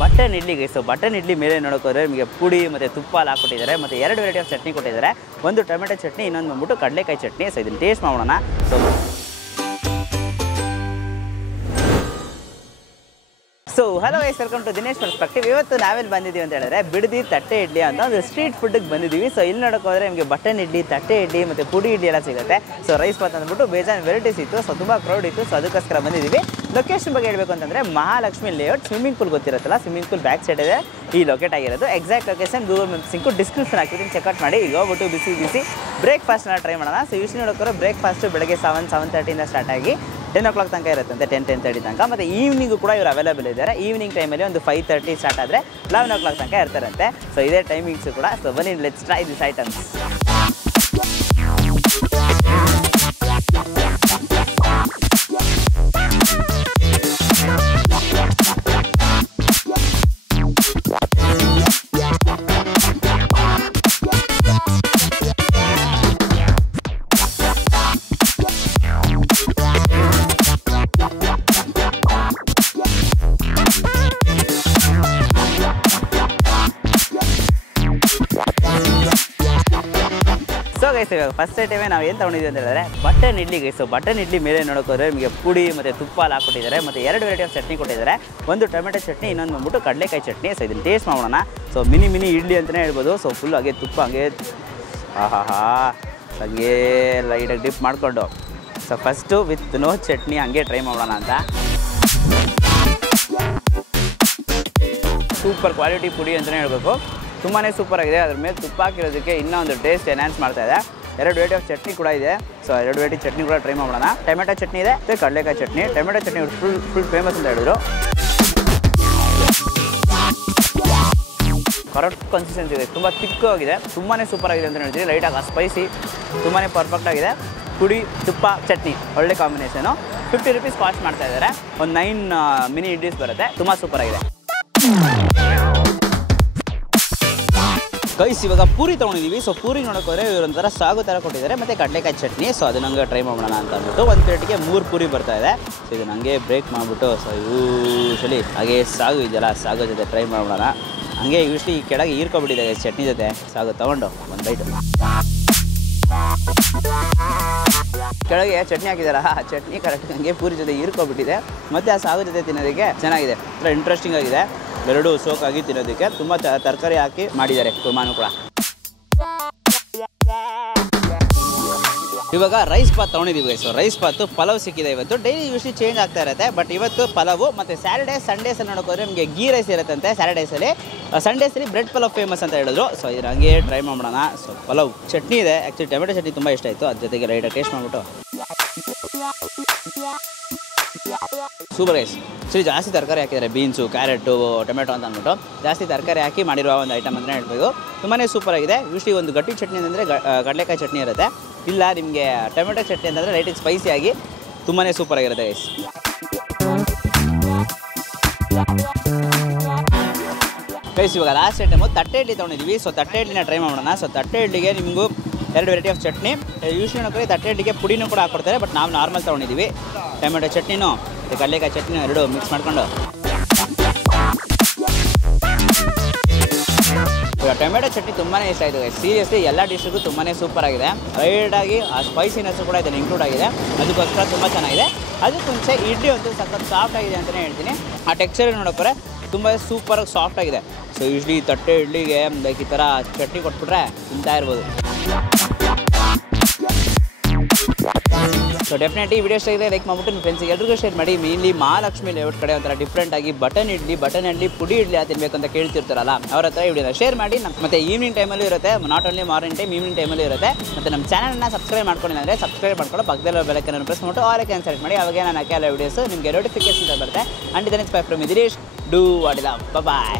Button ಇಡ್ಲಿಗೆ. So button idli ಮೇಲೆ ನೋಡೋಕೋದ್ರೆ ನಿಮಗೆ ಪುಡಿ ಮತ್ತು ತುಪ್ಪ ಎಲ್ಲ ಹಾಕ್ಕೊಟ್ಟಿದ್ದಾರೆ, ಮತ್ತು 2 ವೆರೈಟಿ ಆಫ್ ಚಟ್ನಿ ಕೊಟ್ಟಿದ್ದಾರೆ. ಒಂದು ಟೊಮೆಟೊ ಚಟ್ನಿ, ಇನ್ನೊಂದು ಬಂದ್ಬಿಟ್ಟು ಕಡಲೆಕಾಯಿ ಚಟ್ನಿ. ಸೊ ಇದನ್ನು ಟೇಸ್ಟ್ ಮಾಡೋಣ. So hello guys, welcome to Dinesh perspective. ಇವತ್ತು ನಾವೆಲ್ಲಿ ಬಂದಿದ್ದೀವಿ ಅಂತ ಹೇಳಿದ್ರೆ ಬಿಡದಿ ತಟ್ಟೆ ಇಡ್ಲಿ ಅಂತ ಒಂದು ಸ್ಟ್ರೀಟ್ ಫುಡ್ಗೆ ಬಂದಿದ್ದೀವಿ. ಸೊ ಇಲ್ಲಿ ನೋಡೋಕೋದ್ರೆ ನಿಮಗೆ ಬಟನ್ ಇಡ್ಲಿ, ತಟ್ಟೆ ಇಡ್ಲಿ ಮತ್ತು ಪುಡಿ ಇಡ್ಲಿ ಎಲ್ಲ ಸಿಗುತ್ತೆ. ಸೊ ರೈಸ್ ಬಾತ್ ಅಂದ್ಬಿಟ್ಟು ಬೇಜಾನ್ ವೆರೈಟೀಸ್ ಇತ್ತು. ಸೊ ತುಂಬ ಕ್ರೌಡ್ ಇತ್ತು. ಸೊ ಅದಕ್ಕೋಸ್ಕರ ಬಂದಿದ್ದೀವಿ. ಲೊಕೇಶನ್ ಬಗ್ಗೆ ಹೇಳಬೇಕು ಅಂತಂದರೆ ಮಹಾಲಕ್ಷ್ಮಿ ಲೇಔಟ್, ಸ್ವಿಮ್ಮಿಂಗ್ ಪೂಲ್ ಗೊತ್ತಿರುತ್ತಲ್ಲ, ಸ್ವಿಮ್ಮಿಂಗ್ ಪೂಲ್ ಬ್ಯಾಕ್ ಸೈಡ್ ಇದೆ ಈ ಲೊಕೇಟ್ ಆಗಿರೋದು. ಎಕ್ಸಾಕ್ಟ್ ಲೊಕೇಶನ್ ಗೂಗಲ್ ಮ್ಯಾಪ್ಸ್ ಸಿಂಕು ಡಿಸ್ಕ್ರಿಪ್ಷನ್ ಹಾಕಿದ್ದೀನಿ, ಚೆಕ್ಔಟ್ ಮಾಡಿ. ಈಗ ಹೋಗ್ಬಿಟ್ಟು ಬಿಸಿ ಬಿಸಿ ಬ್ರೇಕ್ಫಾಸ್ಟ್ನ ಟ್ರೈ ಮಾಡೋಣ. ಸೊ ಯೂಶ್ವಲಿ ನೋಡೋಕೋದ್ರೆ ಬ್ರೇಕ್ಫಾಸ್ಟು ಬೆಳಗ್ಗೆ 7:30 ಸ್ಟಾರ್ಟ್ ಆಗಿ 10 o'clock ತನಕ ಇರುತ್ತಂತೆ, 10-10:30 ತನಕ. ಮತ್ತು ಈವ್ನಿಂಗು ಕೂಡ ಇವರು ಅವೈಲೇಬಲ್ ಇದ್ದಾರೆ. ಈವ್ನಿಂಗ್ ಟೈಮಲ್ಲಿ ಒಂದು 5:30 ಸ್ಟಾರ್ಟ್ ಆದರೆ 11 o'clock ತನಕ ಇರ್ತಾರಂತೆ. ಸೊ ಇದೇ ಟೈಮಿಂಗ್ಸು ಕೂಡ. ಸೊ ಬನ್ನಿ, let's try this items. So guys, ಇವಾಗ ಫಸ್ಟ್ ಐಟಮೇ ನಾವು ಏನು ತೊಗೊಂಡಿದ್ದೀವಿ ಅಂತ ಹೇಳಿದ್ರೆ ಬಟನ್ ಇಡ್ಲಿಗೆ. ಸೊ ಬಟನ್ ಇಡ್ಲಿ ಮೇಲೆ ನೋಡೋಕೋದ್ರೆ ನಿಮಗೆ ಪುಡಿ ಮತ್ತು ತುಪ್ಪ ಎಲ್ಲ ಹಾಕ್ಕೊಟ್ಟಿದ್ದಾರೆ, ಮತ್ತು 2 ವೆರೈಟಿ ಆಫ್ ಚಟ್ನಿ ಕೊಟ್ಟಿದ್ದಾರೆ. ಒಂದು ಟೊಮೆಟೊ ಚಟ್ನಿ, ಇನ್ನೊಂದು ಬಂದ್ಬಿಟ್ಟು ಕಡಲೆಕಾಯಿ ಚಟ್ನಿ. ಸೊ ಇದನ್ನು ಟೇಸ್ಟ್ ಮಾಡೋಣ. ಸೊ ಮಿನಿ ಇಡ್ಲಿ ಅಂತಲೇ ಹೇಳ್ಬೋದು. ಸೊ ಫುಲ್ ಹಾಗೆ ತುಪ್ಪ ಹಂಗೆ ಹಂಗೆ ಲೈಟಾಗಿ ಡಿಪ್ ಮಾಡಿಕೊಂಡು, so first with no chutney ಹಂಗೆ ಟ್ರೈ ಮಾಡೋಣ ಅಂತ. ಸೂಪರ್ ಕ್ವಾಲಿಟಿ ಪುಡಿ ಅಂತಲೇ ಹೇಳಬೇಕು. ತುಂಬಾ ಸೂಪರಾಗಿದೆ. ಅದ್ರ ಮೇಲೆ ತುಪ್ಪ ಹಾಕಿರೋದಕ್ಕೆ ಇನ್ನೂ ಒಂದು ಟೇಸ್ಟ್ ಎನ್ಹಾನ್ಸ್ ಮಾಡ್ತಾ ಇದೆ. 2 ವೆರೈಟಿ ಆಫ್ ಚಟ್ನಿ ಕೂಡ ಇದೆ. ಸೊ 2 ವೆರೈಟಿ ಚಟ್ನಿ ಕೂಡ ಟ್ರೈ ಮಾಡೋಣ. ಟೊಮೆಟೊ ಚಟ್ನಿ ಇದೆ ಮತ್ತು ಕಡಲೆಕಾಯಿ chutney. Tomato chutney full famous ಅಂತ ಹೇಳಿದ್ರು. ಕರೆಕ್ಟ್ ಕನ್ಸಿಸ್ಟೆನ್ಸಿ ಇದೆ, ತುಂಬ ತಿಕ್ಕಾಗಿದೆ, ತುಂಬಾ ಸೂಪರಾಗಿದೆ ಅಂತ ಹೇಳ್ತೀವಿ. ಲೈಟಾಗಿ ಸ್ಪೈಸಿ, ತುಂಬಾ ಪರ್ಫೆಕ್ಟಾಗಿದೆ. ಪುಡಿ ತುಪ್ಪ ಚಟ್ನಿ ಒಳ್ಳೆ ಕಾಂಬಿನೇಷನು. 50 rupees ಕಾಸ್ಟ್ ಮಾಡ್ತಾ ಇದ್ದಾರೆ. ಒಂದು 9 ಮಿನಿ ಇಡ್ಲೀಸ್ ಬರುತ್ತೆ. ತುಂಬ ಸೂಪರಾಗಿದೆ. ಗೈಸ್, ಇವಾಗ ಪೂರಿ ತೊಗೊಂಡಿದ್ದೀವಿ. ಸೊ ಪೂರಿ ನೋಡೋಕೋದ್ರೆ ಇವರೊಂಥರ ಸಾಗು ಥರ ಕೊಟ್ಟಿದ್ದಾರೆ, ಮತ್ತು ಕಡಲೆಕಾಯಿ ಚಟ್ನಿ. ಸೊ ಅದನ್ನ ಹಂಗೆ ಟ್ರೈ ಮಾಡೋಣ ಅಂತ ಅಂದ್ಬಿಟ್ಟು ಒಂದು ಪ್ಲೇಟಿಗೆ 3 ಪೂರಿ ಬರ್ತಾ ಇದೆ. ಸೊ ಇದನ್ನ ಹಂಗೆ ಬ್ರೇಕ್ ಮಾಡಿಬಿಟ್ಟು, ಸೊ ಯೂಶ್ವಲಿ ಹಾಗೆ ಸಾಗು ಇದೆಯಲ್ಲ, ಸಾಗು ಜೊತೆ ಟ್ರೈ ಮಾಡೋಣ. ಹಂಗೆ ಯೂಶ್ವಲಿ ಈ ಕೆಳಗೆ ಹೀರ್ಕೊಬಿಟ್ಟಿದೆ ಚಟ್ನಿ ಜೊತೆ. ಸಾಗು ತೊಗೊಂಡು ಒಂದು ಬೈಟು ಕೆಳಗೆ ಚಟ್ನಿ ಹಾಕಿದಾರ, ಆ ಚಟ್ನಿ ಕರೆಕ್ಟ್ ಹಂಗೆ ಪೂರಿ ಜೊತೆ ಹೀರ್ಕೊಬಿಟ್ಟಿದೆ. ಮತ್ತು ಆ ಸಾಗು ಜೊತೆ ತಿನ್ನೋದಕ್ಕೆ ಚೆನ್ನಾಗಿದೆ, ತುಂಬ ಇಂಟ್ರೆಸ್ಟಿಂಗ್ ಆಗಿದೆ. ಎರಡು ಸೋಕಾಗಿ ತಿನ್ನೋದಕ್ಕೆ ತುಂಬ ತರಕಾರಿ ಹಾಕಿ ಮಾಡಿದ್ದಾರೆ ಕುರ್ಮಾನು ಕೂಡ. ಇವಾಗ ರೈಸ್ ಬಾತ್ ತೊಗೊಂಡಿದ್ದೀವಿ. ಸೊ ರೈಸ್ ಬಾತು ಪಲಾವ್ ಸಿಕ್ಕಿದೆ ಇವತ್ತು. ಡೈಲಿ ಯೂಶ್ವಲಿ ಚೇಂಜ್ ಆಗ್ತಾ ಇರುತ್ತೆ, ಬಟ್ ಇವತ್ತು ಪಲಾವು. ಮತ್ತು ಸಂಡೇಸಲ್ಲಿ ನೋಡೋಕೋದ್ರೆ ನಿಮಗೆ ಗೀ ರೈಸ್ ಇರುತ್ತಂತೆ ಸ್ಯಾಟರ್ಡೇಸಲ್ಲಿ. ಸಂಡೇಸಲ್ಲಿ ಬ್ರೆಡ್ ಪಲಾವ್ ಫೇಮಸ್ ಅಂತ ಹೇಳಿದ್ರು. ಸೊ ಇದನ್ನ ಹಂಗೆ ಟ್ರೈ ಮಾಡೋಣ. ಸೊ ಪಲಾವ್ ಚಟ್ನಿ ಇದೆ. ಆ್ಯಕ್ಚುಲಿ ಟೊಮೆಟೊ ಚಟ್ನಿ ತುಂಬ ಇಷ್ಟ ಆಯಿತು. ಅದ್ರ ಜೊತೆಗೆ ಲೈಟಾಗಿ ಟೇಸ್ಟ್ ಮಾಡಿಬಿಟ್ಟು ಸೂಪರ್ ರೈಸ್. ಸರಿ, ಜಾಸ್ತಿ ತರಕಾರಿ ಹಾಕಿದ್ದಾರೆ, ಬೀನ್ಸು, ಕ್ಯಾರೆಟು, ಟೊಮೆಟೊ ಅಂತ ಅಂದ್ಬಿಟ್ಟು ಜಾಸ್ತಿ ತರಕಾರಿ ಹಾಕಿ ಮಾಡಿರುವ ಒಂದು ಐಟಮ್ ಅಂತಲೇ ಹೇಳ್ಬೋದು. ತುಂಬಾ ಸೂಪರಾಗಿದೆ. ಯೂಶ್ವಲಿ ಒಂದು ಗಟ್ಟಿ ಚಟ್ನಿ ಅಂತಂದರೆ ಕಡಲೆಕಾಯಿ ಚಟ್ನಿ ಇರುತ್ತೆ. ಇಲ್ಲ ನಿಮಗೆ ಟೊಮೆಟೊ ಚಟ್ನಿ ಅಂತಂದರೆ ಲೈಟಿಗೆ ಸ್ಪೈಸಿಯಾಗಿ ತುಂಬಾ ಸೂಪರಾಗಿರುತ್ತೆ ಗೈಸ್. ಗೈಸ್, ಇವಾಗ ಲಾಸ್ಟ್ ಐಟಮು ತಟ್ಟೆ ಇಡ್ಲಿ ತೊಗೊಂಡಿದ್ದೀವಿ. ಸೊ ತಟ್ಟೆ ಇಡ್ಲಿನ ಟ್ರೈ ಮಾಡೋಣ. ಸೊ ತಟ್ಟೆ ಇಡ್ಲಿಗೆ ನಿಮಗೂ 2 ವೆರೈಟಿ ಆಫ್ ಚಟ್ನಿ. ಯೂಶ್ವಲಿ ನೋಡ್ಕೊಳ್ಳಿ ತಟ್ಟೆ ಇಡ್ಲಿಗೆ ಪುಡಿನೂ ಕೂಡ ಹಾಕ್ಕೊಡ್ತಾರೆ, ಬಟ್ ನಾವು ನಾರ್ಮಲ್ ತೊಗೊಂಡಿದ್ದೀವಿ. ಟೊಮೆಟೊ ಚಟ್ನಿನೂ ಮತ್ತು ಕಡಲೆಕಾಯಿ ಚಟ್ನಿ 2 ಮಿಕ್ಸ್ ಮಾಡ್ಕೊಂಡು. ಇವಾಗ ಟೊಮೆಟೊ ಚಟ್ನಿ ತುಂಬಾ ಇಷ್ಟ ಆಯಿತು. ಸೀರಿಯಸ್ಲಿ ಎಲ್ಲ ಡಿಶ್ಗೂ ತುಂಬಾ ಸೂಪರಾಗಿದೆ. ರೈಡಾಗಿ ಆ ಸ್ಪೈಸಿನೆಸ್ಸು ಕೂಡ ಇದನ್ನು ಇನ್ಕ್ಲೂಡ್ ಆಗಿದೆ, ಅದಕ್ಕೋಸ್ಕರ ತುಂಬ ಚೆನ್ನಾಗಿದೆ. ಅದಕ್ಕೆ ಮುಂಚೆ ಇಡ್ಲಿ ಒಂದು ಸಖತ್ ಸಾಫ್ಟ್ ಆಗಿದೆ ಅಂತಲೇ ಹೇಳ್ತೀನಿ. ಆ ಟೆಕ್ಸ್ಚರ್ ನೋಡೋಕ್ರೆ ತುಂಬ ಸೂಪರಾಗಿ ಸಾಫ್ಟ್ ಆಗಿದೆ. ಸೊ ಯೂಶ್ವಲಿ ತಟ್ಟೆ ಇಡ್ಲಿಗೆ ಲೈಕ್ ಈ ಥರ ಚಟ್ನಿ ಕೊಟ್ಬಿಟ್ರೆ ತಿಂತಾ ಇರ್ಬೋದು. ಸೊ ಡೆಫಿನೆಟ್ಲಿ ಈ ವಿಡಿಯೋ ಇಷ್ಟ ಆಗಿದೆ ಲೈಕ್ ಮಾಡಿಬಿಟ್ಟು ನಿಮ್ಮ ಫ್ರೆಂಡ್ಸಿಗೆ ಎಲ್ರಿಗೂ ಶೇರ್ ಮಾಡಿ. ಮೇನ್ಲಿ ಮಹಾಲಕ್ಷ್ಮಿ ಲೇಔಟ್ ಕಡೆ ಒಂಥರ ಡಿಫ್ರೆಂಟಾಗಿ ಬಟನ್ ಇಡ್ಲಿ ಪುಡಿ ಇಡ್ಲಿ ತಿನ್ನಬೇಕು ಅಂತ ಕೇಳ್ತಿರ್ತಾರಲ್ಲ, ಅವ್ರ ಹತ್ರ ಈ ವಿಡಿಯೋನ ಶೇರ್ ಮಾಡಿ. ಮತ್ತು ಈವ್ನಿಂಗ್ ಟೈಮಲ್ಲೂ ಇರುತ್ತೆ, not only morning time, evening ಟೈಮಲ್ಲೂ ಇರುತ್ತೆ. ಮತ್ತು ನಮ್ಮ ಚಾನಲ್ನ ಸಬ್ಸ್ಕ್ರೈಬ್ ಮಾಡ್ಕೊಂಡಿಲ್ಲ ಅಂದರೆ ಸಬ್ಸ್ಕ್ರೈಬ್ ಮಾಡ್ಕೊಂಡು ಪಕ್ಕದಲ್ಲಿರೋ ಬೆಲ್ಲೈಕನ್ ಪ್ರೆಸ್ ಮಾಡಿಬಿಟ್ಟು ಆಲ್ ಐಕಾನ್ ಸೆಲೆಕ್ಟ್ ಮಾಡಿ. ಅವಾಗ ನಾನು ಹಾಕಿ ಎಲ್ಲ ವಿಡಿಯೋಸ್ ನಿಮಗೆ ನೋಟಿಫಿಕೇಶನ್ ಬರುತ್ತೆ. And then it's bye from Dinesh. Do what is love. Bye.